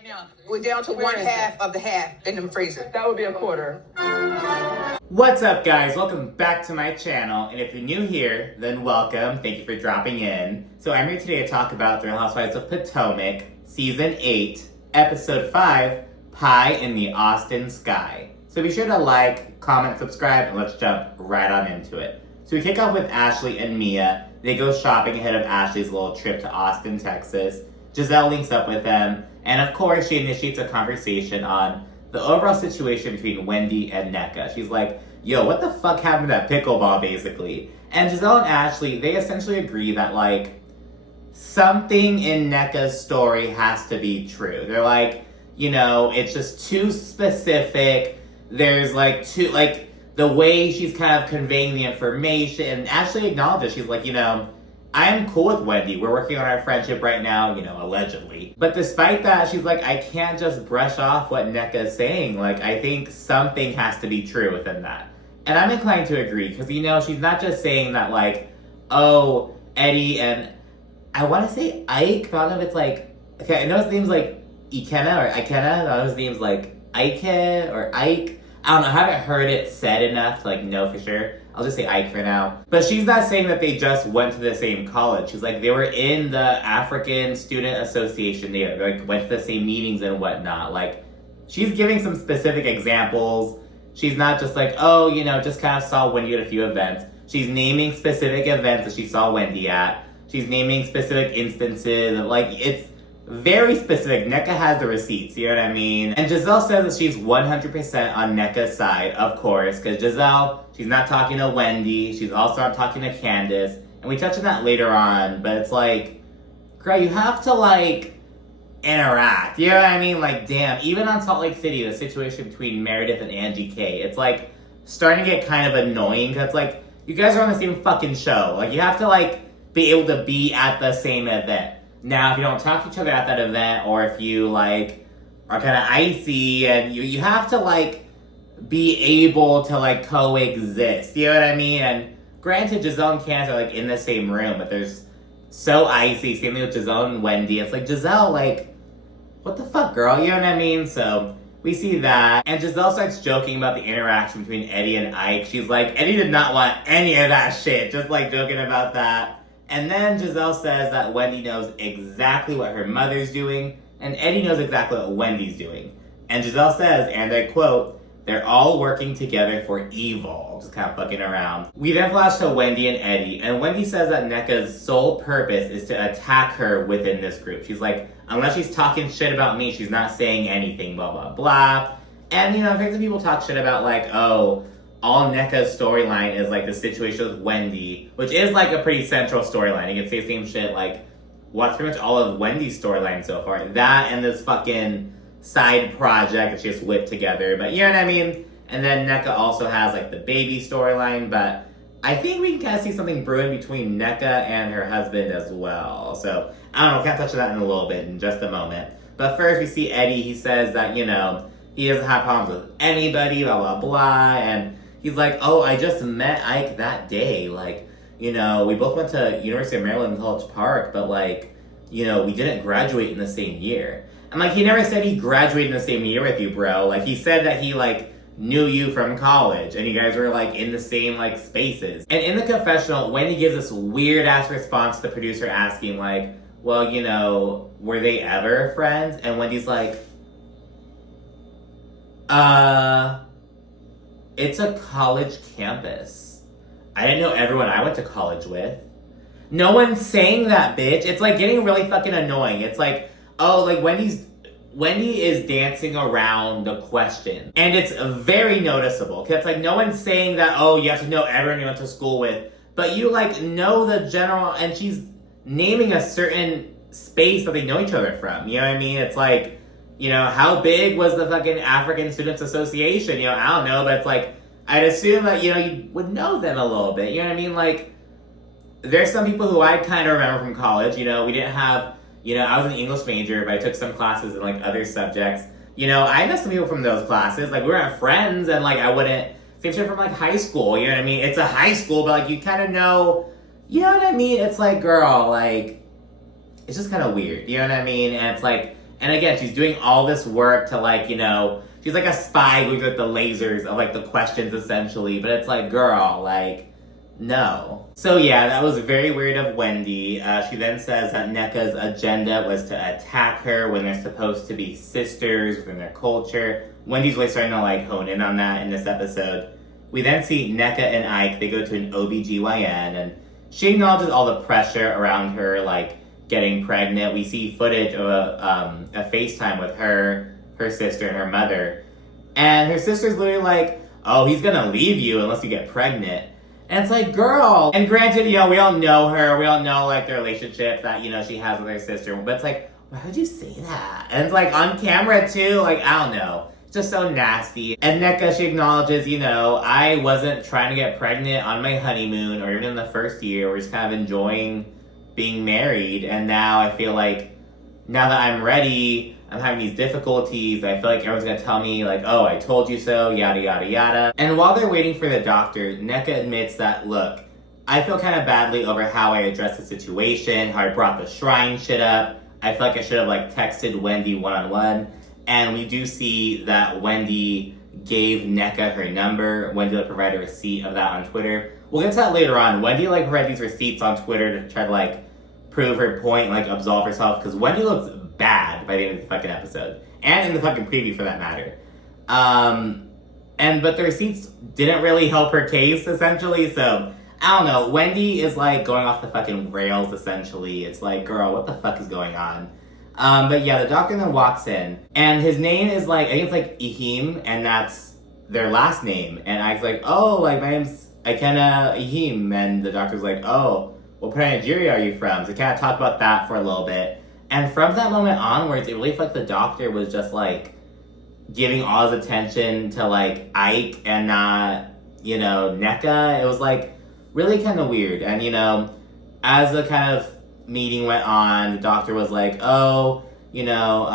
right now. We're down to one half of the half in the freezer. That would be a quarter. What's up, guys? Welcome back to my channel, and if you're new here, then welcome. Thank you for dropping in. So I'm here today to talk about The Real Housewives of Potomac, Season 8, Episode 5, Pie in the Austin Sky. So be sure to like, comment, subscribe, and let's jump right on into it. So we kick off with Ashley and Mia. They go shopping ahead of Ashley's little trip to Austin, Texas. Giselle links up with them, and of course she initiates a conversation on the overall situation between Wendy and Nneka. She's like, yo, what the fuck happened to that pickleball, basically? And Giselle and Ashley, they essentially agree that, like, something in Nneka's story has to be true. They're like, you know, it's just too specific. There's, like, the way she's kind of conveying the information. And Ashley acknowledges, she's like, you know, I'm cool with Wendy. We're working on our friendship right now, you know, allegedly. But despite that, she's like, I can't just brush off what Nneka's saying. Like, I think something has to be true within that. And I'm inclined to agree, because, you know, she's not just saying that, like, oh, Eddie and, I want to say Ike, but I don't know if it's like, okay, I know his name's like Ikenna or Ikenna. I know his name's like Ike or Ike. I don't know, I haven't heard it said enough to, like, know for sure. I'll just say Ike for now. But she's not saying that they just went to the same college. She's like, they were in the African Student Association. They, like, went to the same meetings and whatnot. Like, she's giving some specific examples. She's not just like, oh, you know, just kind of saw Wendy at a few events. She's naming specific events that she saw Wendy at. She's naming specific instances. Like, it's very specific. Nneka has the receipts, you know what I mean? And Giselle says that she's 100% on Nneka's side, of course, because Giselle, she's not talking to Wendy. She's also not talking to Candace. And we touch on that later on, but it's like, girl, you have to, like, interact. You know what I mean? Like, damn, even on Salt Lake City, the situation between Meredith and Angie K, it's, like, starting to get kind of annoying, because, like, you guys are on the same fucking show. Like, you have to, like, be able to be at the same event. Now, if you don't talk to each other at that event, or if you, like, are kind of icy, and you have to, like, be able to, like, coexist. You know what I mean? And granted, Giselle and Candace are, like, in the same room, but there's so icy. Same thing with Giselle and Wendy. It's like, Giselle, like, what the fuck, girl? You know what I mean? So we see that. And Giselle starts joking about the interaction between Eddie and Ike. She's like, Eddie did not want any of that shit. Just, like, joking about that. And then Giselle says that Wendy knows exactly what her mother's doing, and Eddie knows exactly what Wendy's doing. And Giselle says, and I quote, they're all working together for evil. Just kind of fucking around. We then flash to Wendy and Eddie, and Wendy says that Nneka's sole purpose is to attack her within this group. She's like, unless she's talking shit about me, she's not saying anything, blah, blah, blah. And, you know, I've heard some people talk shit about, like, oh, all Nneka's storyline is, like, the situation with Wendy, which is, like, a pretty central storyline. You can say the same shit, like, what's pretty much all of Wendy's storyline so far. That and this fucking side project that she just whipped together. But, you know what I mean? And then Nneka also has, like, the baby storyline. But I think we can kind of see something brewing between Nneka and her husband as well. So, I don't know. We'll kind of touch on that in a little bit, in just a moment. But first, we see Eddie. He says that, you know, he doesn't have problems with anybody, blah, blah, blah. And he's like, oh, I just met Ike that day. Like, you know, we both went to University of Maryland College Park, but, like, you know, we didn't graduate in the same year. And, like, he never said he graduated in the same year with you, bro. Like, he said that he, like, knew you from college, and you guys were, like, in the same, like, spaces. And in the confessional, Wendy gives this weird-ass response to the producer asking, like, well, you know, were they ever friends? And Wendy's like, it's a college campus. I didn't know everyone I went to college with. No one's saying that, bitch. It's, like, getting really fucking annoying. It's like, oh, like, Wendy is dancing around the question. And it's very noticeable. Because it's like, no one's saying that, oh, you have to know everyone you went to school with. But you, like, know the general, and she's naming a certain space that they know each other from. You know what I mean? It's like, you know, how big was the fucking African Students Association? You know, I don't know, but it's like, I'd assume that, you know, you would know them a little bit. You know what I mean? Like, there's some people who I kind of remember from college. You know, we didn't have, you know, I was an English major, but I took some classes in, like, other subjects. You know, I know some people from those classes. Like, we weren't friends, and, like, I wouldn't, same shit from, like, high school. You know what I mean? It's a high school, but, like, you kind of know, you know what I mean? It's like, girl, like, it's just kind of weird. You know what I mean? And it's like, And again, she's doing all this work to like, you know, she's like a spy with the lasers of like the questions essentially. But it's like, girl, like, no. So yeah, that was very weird of Wendy. She then says that Nneka's agenda was to attack her when they're supposed to be sisters within their culture. Wendy's really starting to like hone in on that in this episode. We then see Nneka and Ike, they go to an OBGYN, and she acknowledges all the pressure around her, like getting pregnant. We see footage of a FaceTime with her sister, and her mother. And her sister's literally like, oh, he's gonna leave you unless you get pregnant. And it's like, girl. And granted, you know, we all know her. We all know, like, the relationship that, you know, she has with her sister. But it's like, why would you say that? And it's like, on camera, too. Like, I don't know. It's just so nasty. And Nneka, she acknowledges, you know, I wasn't trying to get pregnant on my honeymoon or even in the first year. We're just kind of enjoying being married. And now I feel like, now that I'm ready, I'm having these difficulties. I feel like everyone's gonna tell me like, oh, I told you so, yada, yada, yada. And while they're waiting for the doctor, Nneka admits that, look, I feel kind of badly over how I addressed the situation, how I brought the shrine shit up. I feel like I should have like texted Wendy one-on-one. And we do see that Wendy gave Nneka her number. Wendy like provided a receipt of that on Twitter. We'll get to that later on. Wendy like provided these receipts on Twitter to try to like prove her point, like absolve herself, because Wendy looks bad by the end of the fucking episode. And in the fucking preview for that matter. But the receipts didn't really help her case, essentially, so I don't know. Wendy is like going off the fucking rails, essentially. It's like, girl, what the fuck is going on? But yeah, the doctor then walks in, and his name is like, I think it's like Ihim, and that's their last name. And I was like, oh, like my name's Ikenna Ihim, and the doctor's like, oh, what part of Nigeria are you from? So kind of talk about that for a little bit. And from that moment onwards, it really felt like the doctor was just like giving all his attention to like Ike and not, you know, Nneka. It was like really kind of weird. And, you know, as the kind of meeting went on, the doctor was like, oh, you know,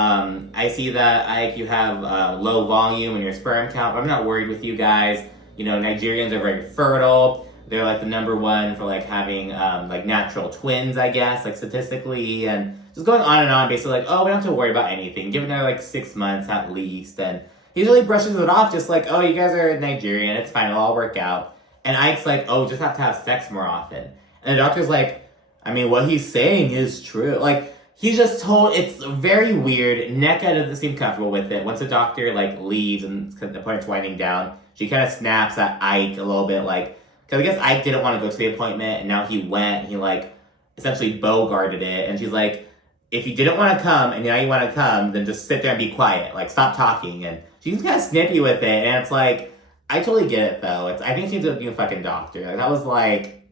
I see that, Ike, you have low volume in your sperm count, but I'm not worried with you guys. You know, Nigerians are very fertile. They're like the number one for like having like natural twins, I guess, like statistically, and just going on and on, basically like, oh, we don't have to worry about anything. Give it another like 6 months at least. And he really brushes it off, just like, oh, you guys are Nigerian, it's fine, it'll all work out. And Ike's like, oh, just have to have sex more often. And the doctor's like, I mean, what he's saying is true. Like, he's just told, it's very weird. Nneka doesn't seem comfortable with it. Once the doctor like leaves and the appointment's winding down, she kind of snaps at Ike a little bit, like, because I guess Ike didn't want to go to the appointment, and now he went, he like essentially bogarted it, and she's like, if you didn't want to come, and now you want to come, then just sit there and be quiet, like stop talking. And she's kind of snippy with it, and it's like, I totally get it though. I think she's a new fucking doctor. Like, that was like,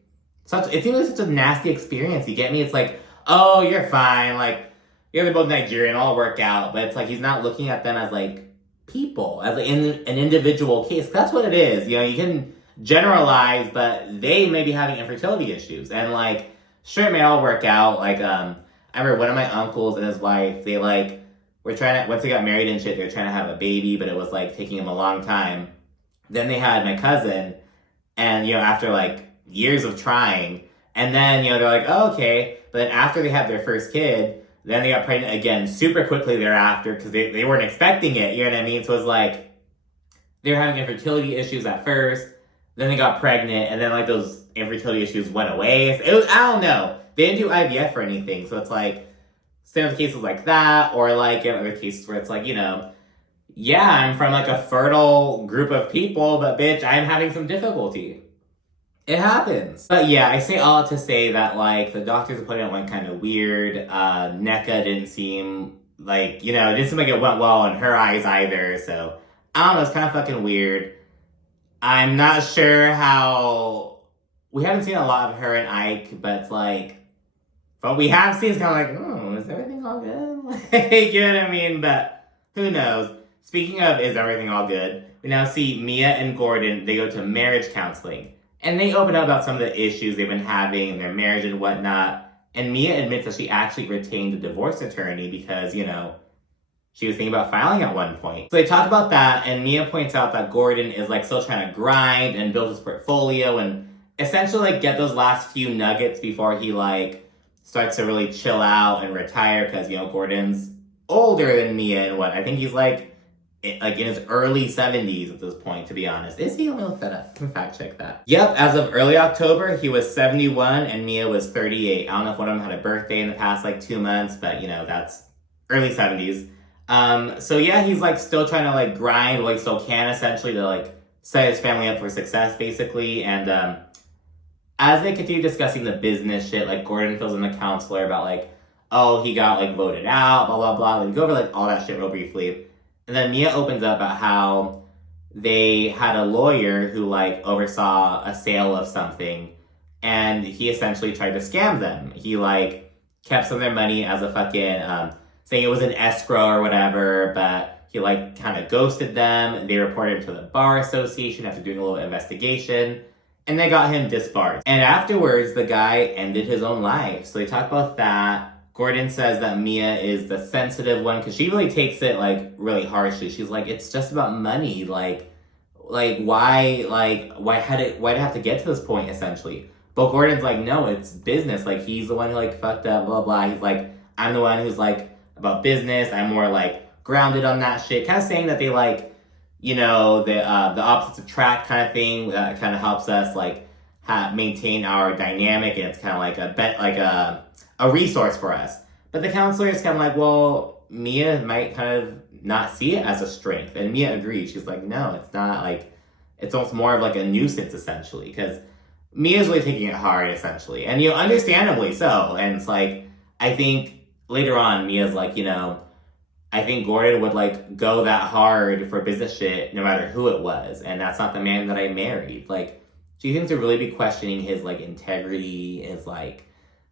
it seemed like such a nasty experience, you get me? It's like, oh, you're fine, like, they're both Nigerian, all work out, but it's like, he's not looking at them as like people, as like an individual case. That's what it is, you know, you can generalize, but they may be having infertility issues, and like, sure, it may all work out. Like, I remember one of my uncles and his wife, they like were trying to, once they got married and shit, they were trying to have a baby, but it was like taking them a long time. Then they had my cousin, and you know, after like years of trying, and then, you know, they're like, oh, okay, but then after they had their first kid, then they got pregnant again super quickly thereafter, because they weren't expecting it, you know what I mean? So it was like, they were having infertility issues at first, then they got pregnant, and then like those infertility issues went away. It was, I don't know. They didn't do IVF or anything, so it's like, same with cases like that, or like in other cases where it's like, you know, yeah, I'm from like a fertile group of people, but bitch, I'm having some difficulty. It happens. But yeah, I say all to say that like the doctor's appointment went kind of weird. Nneka didn't seem like, you know, it didn't seem like it went well in her eyes either, so I don't know, it's kind of fucking weird. I'm not sure how, we haven't seen a lot of her and Ike, but it's like, but we have seen, it's kind of like, oh, is everything all good? Like, you know what I mean? But who knows? Speaking of, is everything all good? We now see Mia and Gordon, they go to marriage counseling. And they open up about some of the issues they've been having in their marriage and whatnot. And Mia admits that she actually retained a divorce attorney because, you know, she was thinking about filing at one point. So they talk about that, and Mia points out that Gordon is like still trying to grind and build his portfolio and essentially like get those last few nuggets before he like starts to really chill out and retire, because, you know, Gordon's older than Mia and what? I think he's like in his early 70s at this point, to be honest. Is he? Let me look that up. Can fact check that. Yep, as of early October, he was 71 and Mia was 38. I don't know if one of them had a birthday in the past like 2 months, but that's early 70s. So yeah, he's like still trying to like grind, like still can essentially to like set his family up for success basically. And as they continue discussing the business shit, like Gordon fills in the counselor about like, oh, he got like voted out, blah, blah, blah. They go over like all that shit real briefly. And then Mia opens up about how they had a lawyer who like oversaw a sale of something and he essentially tried to scam them. He like kept some of their money as a fucking, saying it was an escrow or whatever, but he like kind of ghosted them. They reported him to the bar association after doing a little investigation and they got him disbarred. And afterwards, the guy ended his own life. So they talk about that. Gordon says that Mia is the sensitive one because she really takes it like really harshly. She's like, it's just about money. Like why did it have to get to this point essentially? But Gordon's like, no, it's business. Like he's the one who like fucked up, blah, blah. He's like, I'm the one who's like about business. I'm more like grounded on that shit. Kind of saying that they like, the opposites attract kind of thing that kind of helps us like maintain our dynamic. And it's kind of like a resource for us. But the counselor is kind of like, well, Mia might kind of not see it as a strength. And Mia agrees. She's like, no, it's not like, it's almost more of like a nuisance essentially. Because Mia's really taking it hard essentially. And, understandably so. And it's like, I think later on, Mia's like, I think Gordon would like go that hard for business shit no matter who it was. And that's not the man that I married. Like, she seems to really be questioning his like integrity, his like,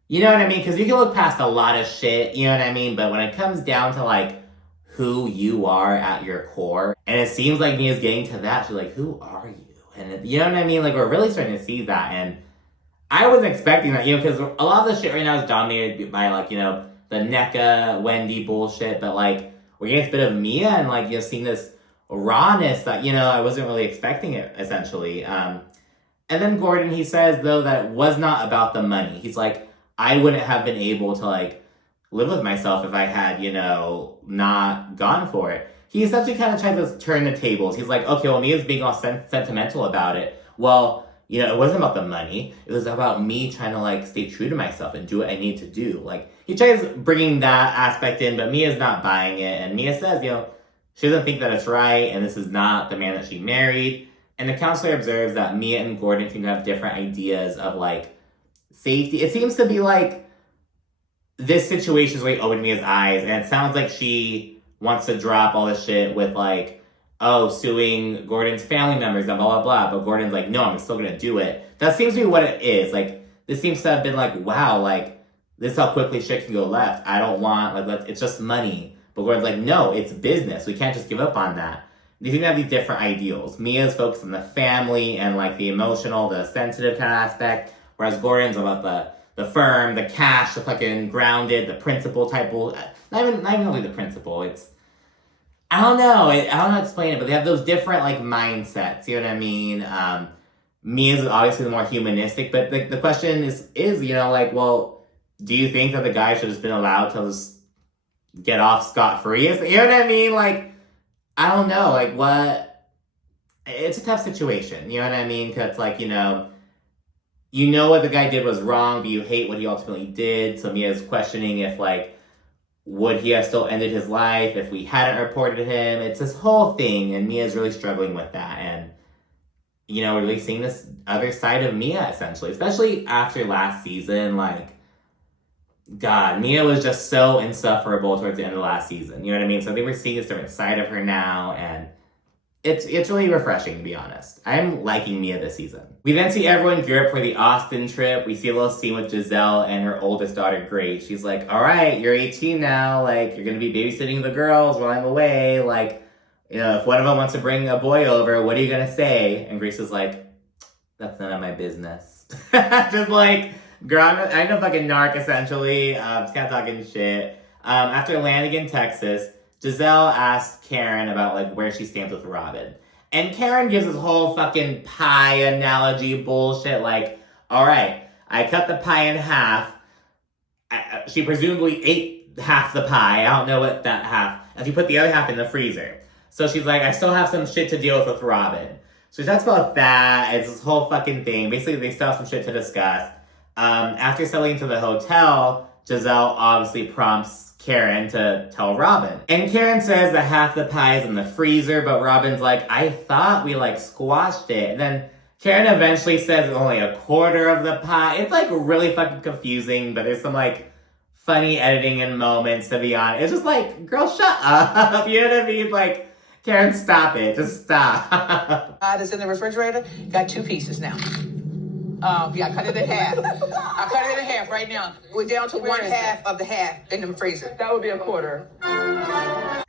you know what I mean? Because you can look past a lot of shit, you know what I mean? But when it comes down to like who you are at your core, and it seems like Mia's getting to that, she's like, who are you? And you know what I mean? Like we're really starting to see that. And I wasn't expecting that, because a lot of the shit right now is dominated by like, the Nneka, Wendy bullshit. But like we're getting a bit of Mia and like, seeing this rawness that, I wasn't really expecting it essentially. And then Gordon, he says though that it was not about the money. He's like, I wouldn't have been able to like live with myself if I had, not gone for it. He essentially kind of tried to turn the tables. He's like, okay, well, Mia's being all sentimental about it. Well, it wasn't about the money. It was about me trying to like stay true to myself and do what I need to do. Like he tries bringing that aspect in, but Mia's not buying it. And Mia says, she doesn't think that it's right. And this is not the man that she married. And the counselor observes that Mia and Gordon seem to have different ideas of like safety. It seems to be like this situation is really opening Mia's eyes, and it sounds like she wants to drop all this shit with like, oh, suing Gordon's family members and blah, blah, blah. But Gordon's like, no, I'm still gonna do it. That seems to be what it is. Like, this seems to have been like, wow, like, this is how quickly shit can go left. I don't want, like, it's just money. But Gordon's like, no, it's business. We can't just give up on that. They seem to have these different ideals. Mia's focused on the family and like the emotional, the sensitive kind of aspect, whereas Gordon's about the firm, the cash, the fucking grounded, the principle type. Not even really the principle. It's, I don't know how to explain it, but they have those different like mindsets. You know what I mean? Mia's obviously the more humanistic, but the question is like, well, do you think that the guy should have just been allowed to just get off scot-free? You know what I mean? Like, I don't know, like what, it's a tough situation, you know what I mean? Because like, you know what the guy did was wrong, but you hate what he ultimately did. So Mia's questioning if like, would he have still ended his life if we hadn't reported him? It's this whole thing, and Mia's really struggling with that. And, we're really seeing this other side of Mia, essentially, especially after last season. Like, God, Mia was just so insufferable towards the end of last season. You know what I mean? So I think we're seeing this different side of her now, and it's really refreshing, to be honest. I'm liking Mia this season. We then see everyone gear up for the Austin trip. We see a little scene with Giselle and her oldest daughter, Grace. She's like, all right, you're 18 now. Like, you're going to be babysitting the girls while I'm away. Like, if one of them wants to bring a boy over, what are you going to say? And Grace is like, that's none of my business. Just like, girl, I'm a fucking narc, essentially. Just kind of talking shit. After landing in Texas, Giselle asked Karen about, like, where she stands with Robyn. And Karen gives this whole fucking pie analogy bullshit, like, all right, I cut the pie in half. She presumably ate half the pie. I don't know what that half, and she put the other half in the freezer. So she's like, I still have some shit to deal with Robyn. So she talks about that. It's this whole fucking thing. Basically, they still have some shit to discuss. After settling to the hotel, Giselle obviously prompts Karen to tell Robyn. And Karen says that half the pie is in the freezer, but Robyn's like, I thought we squashed it. And then Karen eventually says it's only a quarter of the pie. It's really fucking confusing, but there's some funny editing and moments, to be honest. It's just girl, shut up. You know what I mean? Karen, stop it. Just stop. That's in the refrigerator. Got 2 pieces now. Yeah, I cut it in half. I cut it in half right now. We're down to one half of the half in the freezer. That would be a quarter.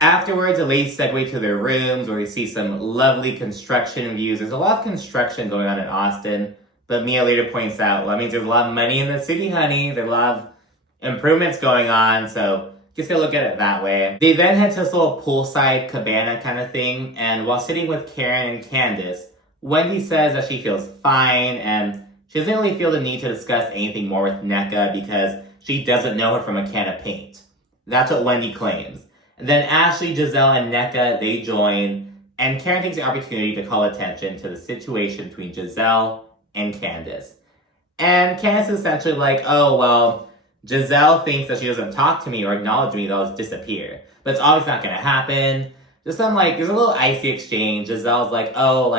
Afterwards, the ladies segue to their rooms where we see some lovely construction views. There's a lot of construction going on in Austin, but Mia later points out, well, that means there's a lot of money in the city, honey. There's a lot of improvements going on, so just gonna look at it that way. They then head to this little poolside cabana kind of thing, and while sitting with Karen and Candace, Wendy says that she feels fine, and she doesn't really feel the need to discuss anything more with Nneka because she doesn't know her from a can of paint. That's what Wendy claims. And then Ashley, Giselle, and Nneka, they join, and Karen takes the opportunity to call attention to the situation between Giselle and Candace. And Candace is essentially like, oh, well, Giselle thinks that she doesn't talk to me or acknowledge me, they'll just disappear. But it's obviously not gonna happen. Just some there's a little icy exchange. Giselle's like, oh,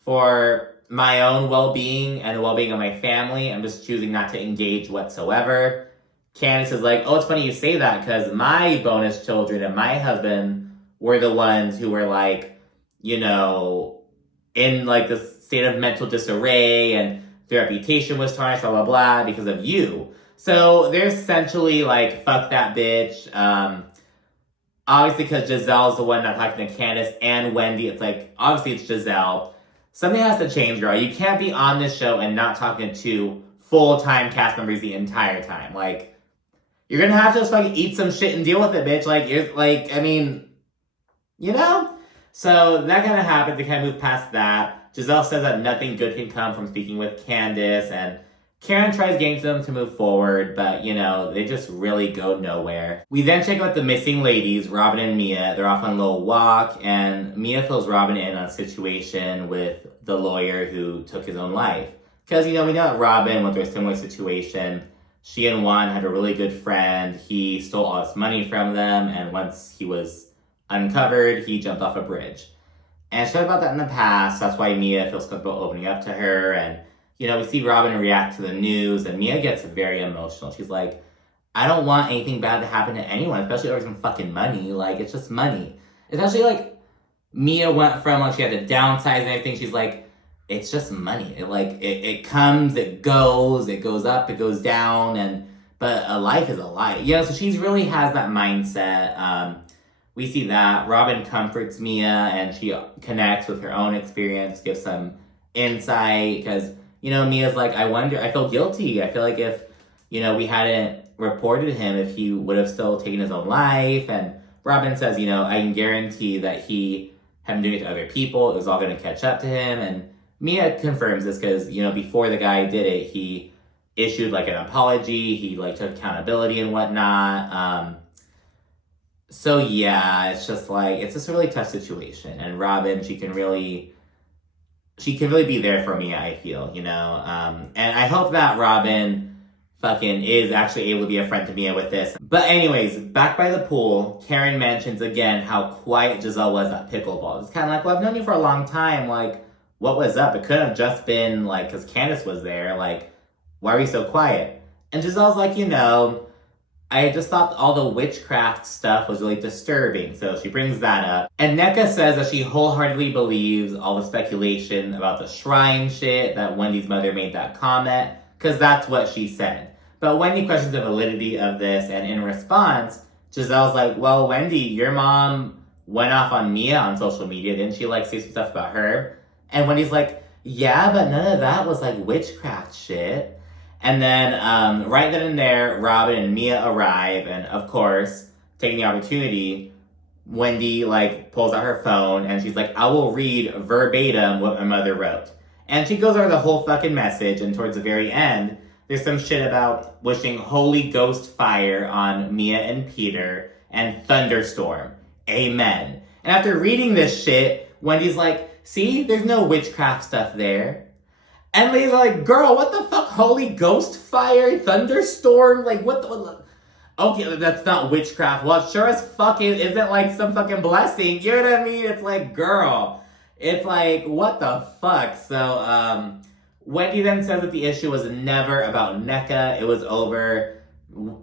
for my own well-being and the well-being of my family, I'm just choosing not to engage whatsoever. Candace is like, oh, it's funny you say that because my bonus children and my husband were the ones who were in this state of mental disarray and their reputation was tarnished, blah, blah, blah, because of you. So they're essentially fuck that bitch. Obviously, because Giselle's the one not talking to Candace and Wendy, it's obviously it's Giselle. Something has to change, girl. You can't be on this show and not talking to full-time cast members the entire time. You're gonna have to just eat some shit and deal with it, bitch. So that kind of happened. They kind of move past that. Giselle says that nothing good can come from speaking with Candace, and Karen tries getting them to move forward, but, they just really go nowhere. We then check out the missing ladies, Robyn and Mia. They're off on a little walk, and Mia fills Robyn in on a situation with the lawyer who took his own life. Because, we know that Robyn went through a similar situation. She and Juan had a really good friend. He stole all his money from them, and once he was uncovered, he jumped off a bridge. And she talked about that in the past. That's why Mia feels comfortable opening up to her, and we see Robyn react to the news, and Mia gets very emotional. She's like, I don't want anything bad to happen to anyone, especially over some fucking money. It's just money. Especially, Mia went from, she had to downsize and everything. She's like, it's just money. It comes, it goes up, it goes down, but a life is a life. So she really has that mindset. We see that. Robyn comforts Mia, and she connects with her own experience, gives some insight, because Mia's I feel guilty. I feel if, we hadn't reported him, if he would have still taken his own life. And Robyn says, I can guarantee that he had been doing it to other people. It was all going to catch up to him. And Mia confirms this because, before the guy did it, he issued an apology. He took accountability and whatnot. So yeah, it's just it's just a really tough situation. And Robyn, she can really be there for me, I feel, and I hope that Robyn is actually able to be a friend to Mia with this. But anyways, back by the pool, Karen mentions again how quiet Giselle was at pickleball. It's kind of well, I've known you for a long time, what was up? It could have just been, because Candace was there, why are you so quiet? And Giselle's I just thought all the witchcraft stuff was really disturbing, so she brings that up. And Nneka says that she wholeheartedly believes all the speculation about the shrine shit, that Wendy's mother made that comment, because that's what she said. But Wendy questions the validity of this, and in response, Giselle's like, well, Wendy, your mom went off on Mia on social media, didn't she, say some stuff about her? And Wendy's like, yeah, but none of that was, witchcraft shit. And then, right then and there, Robyn and Mia arrive, and of course, taking the opportunity, Wendy, pulls out her phone, and she's like, I will read verbatim what my mother wrote. And she goes over the whole fucking message, and towards the very end, There's some shit about wishing Holy Ghost fire on Mia and Peter, and thunderstorm. Amen. And after reading this shit, Wendy's like, see, there's no witchcraft stuff there. And Lee's like, girl, what the fuck? Holy Ghost fire? Thunderstorm? Like, what the... Okay, that's not witchcraft. Well, sure as fuck isn't like some fucking blessing. You know what I mean? It's like, girl. It's like, what the fuck? So, Wendy then says that the issue was never about Nneka. It was over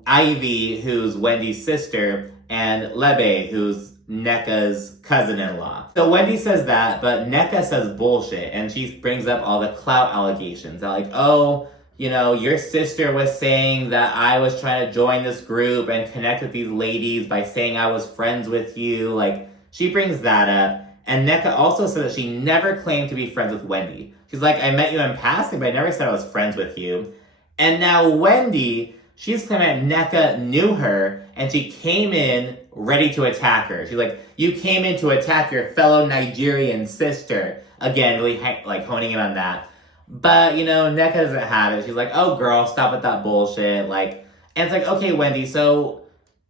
Ivy, who's Wendy's sister, and Lebe, who's Nneka's cousin-in-law. So Wendy says that, but Nneka says bullshit, and she brings up all the clout allegations. They're like, oh, you know, your sister was saying that I was trying to join this group and connect with these ladies by saying I was friends with you. Like, she brings that up. And Nneka also said that she never claimed to be friends with Wendy. She's like, I met you in passing, but I never said I was friends with you. And now Wendy, she's claiming that Nneka knew her, and she came in ready to attack her. She's like, you came in to attack your fellow Nigerian sister. Again, really like honing in on that. But, you know, Nneka doesn't have it. She's like, oh, girl, stop with that bullshit. Like, and it's like, okay, Wendy, so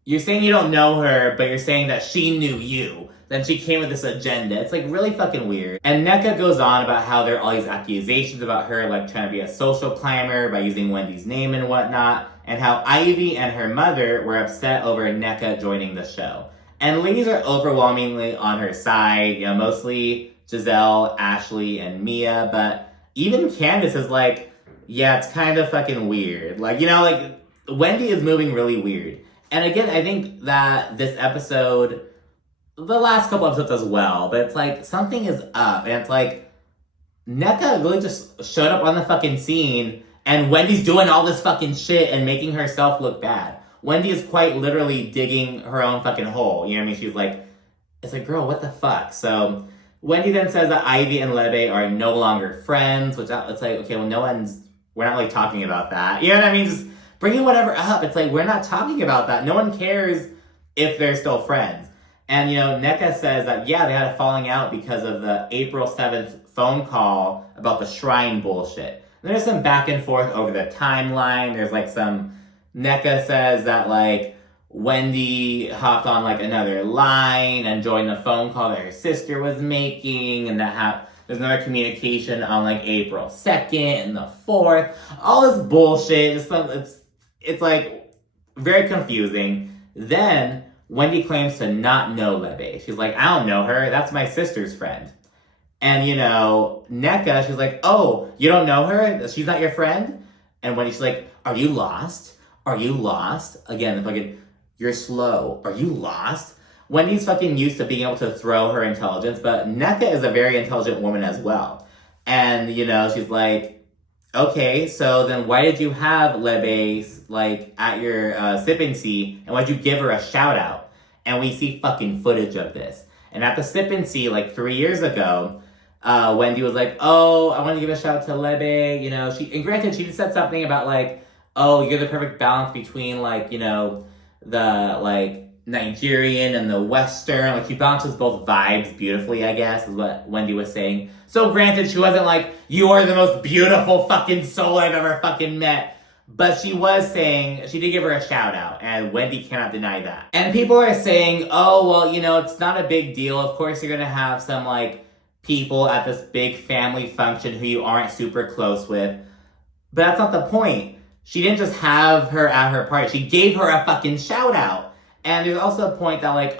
you're saying you don't know her, but you're saying that she knew you. Then she came with this agenda. It's like really fucking weird. And Nneka goes on about how there are all these accusations about her like trying to be a social climber by using Wendy's name and whatnot, and how Ivy and her mother were upset over Nneka joining the show. And ladies are overwhelmingly on her side, you know, mostly Giselle, Ashley, and Mia, but even Candace is like, yeah, it's kind of fucking weird. Like, you know, like, Wendy is moving really weird. And again, I think that this episode, the last couple episodes as well, but it's like, something is up, and it's like, Nneka really just showed up on the fucking scene, and Wendy's doing all this fucking shit and making herself look bad. Wendy is quite literally digging her own fucking hole, you know what I mean? She's like, it's like, girl, what the fuck? So, Wendy then says that Ivy and Lebe are no longer friends, which it's like, okay, well, we're not really talking about that. You know what I mean? Just bringing whatever up. It's like, we're not talking about that. No one cares if they're still friends. And, you know, Nneka says that, yeah, they had a falling out because of the April 7th phone call about the shrine bullshit. And there's some back and forth over the timeline. There's like Nneka says that like Wendy hopped on like another line and joined the phone call that her sister was making, and that there's another communication on like April 2nd and the 4th. All this bullshit. It's like very confusing. Then Wendy claims to not know Lebe. She's like, I don't know her. That's my sister's friend. And, you know, Nneka, she's like, oh, you don't know her? She's not your friend? And Wendy's like, are you lost? Are you lost? Again, fucking, you're slow. Are you lost? Wendy's fucking used to being able to throw her intelligence, but Nneka is a very intelligent woman as well. And, you know, she's like, okay, so then why did you have Lebe, like, at your sip-and-see, and why'd you give her a shout-out? And we see fucking footage of this. And at the sip-and-see, like, 3 years ago, Wendy was like, oh, I want to give a shout-out to Lebe, you know, and granted, she just said something about, like, oh, you're the perfect balance between, like, you know, the, like, Nigerian and the Western. Like, she balances both vibes beautifully, I guess, is what Wendy was saying. So granted, she wasn't like, you are the most beautiful fucking soul I've ever fucking met. But she was saying, she did give her a shout out, and Wendy cannot deny that. And people are saying, oh, well, you know, it's not a big deal. Of course, you're gonna have some, like, people at this big family function who you aren't super close with. But that's not the point. She didn't just have her at her party. She gave her a fucking shout out. And there's also a point that, like,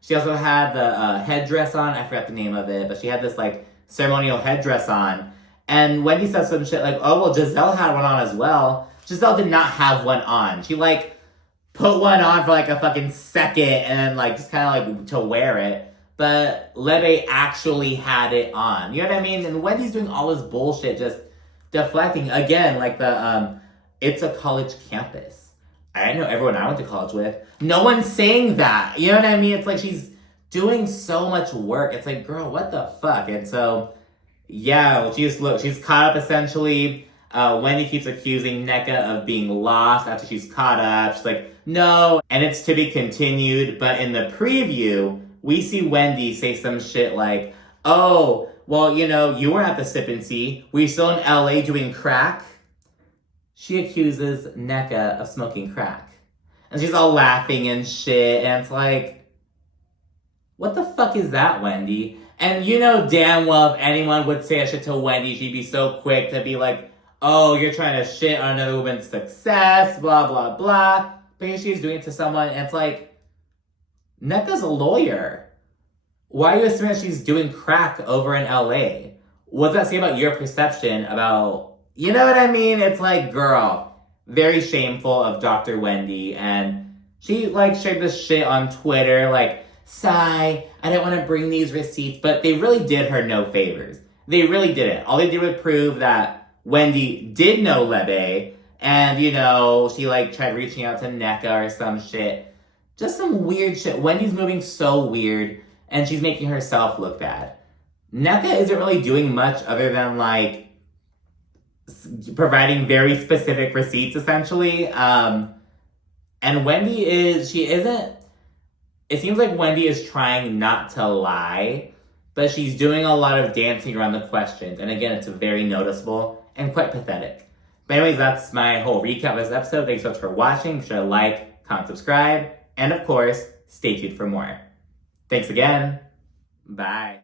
she also had the headdress on. I forgot the name of it, but she had this, like, ceremonial headdress on. And Wendy said some shit like, oh, well, Giselle had one on as well. Giselle did not have one on. She, like, put one on for, like, a fucking second and then, like, just kind of, like, to wear it. But Lebe actually had it on. You know what I mean? And Wendy's doing all this bullshit, just deflecting. Again, like, it's a college campus. I know everyone I went to college with. No one's saying that. You know what I mean? It's like she's doing so much work. It's like, girl, what the fuck? And so, yeah, she's caught up essentially. Wendy keeps accusing Nneka of being lost after she's caught up. She's like, no. And it's to be continued. But in the preview, we see Wendy say some shit like, oh, well, you know, you weren't at the sip and see. Were you still in LA doing crack? she accuses Nneka of smoking crack. And she's all laughing and shit, and it's like, what the fuck is that, Wendy? And you know damn well if anyone would say that shit to Wendy, she'd be so quick to be like, oh, you're trying to shit on another woman's success, blah, blah, blah. But here she's doing it to someone, and it's like, Nneka's a lawyer. Why are you assuming that she's doing crack over in LA? What does that say about your perception about, you know what I mean? It's like, girl, very shameful of Dr. Wendy, and she, like, shared this shit on Twitter, like, sigh, I didn't want to bring these receipts, but they really did her no favors. They really didn't. All they did was prove that Wendy did know Lebe, and, you know, she, like, tried reaching out to Nneka or some shit. Just some weird shit. Wendy's moving so weird, and she's making herself look bad. Nneka isn't really doing much other than, like, providing very specific receipts, essentially. And Wendy it seems like Wendy is trying not to lie, but she's doing a lot of dancing around the questions. And again, it's very noticeable and quite pathetic. But anyways, that's my whole recap of this episode. Thanks so much for watching. Be sure to like, comment, subscribe, and of course, stay tuned for more. Thanks again. Bye.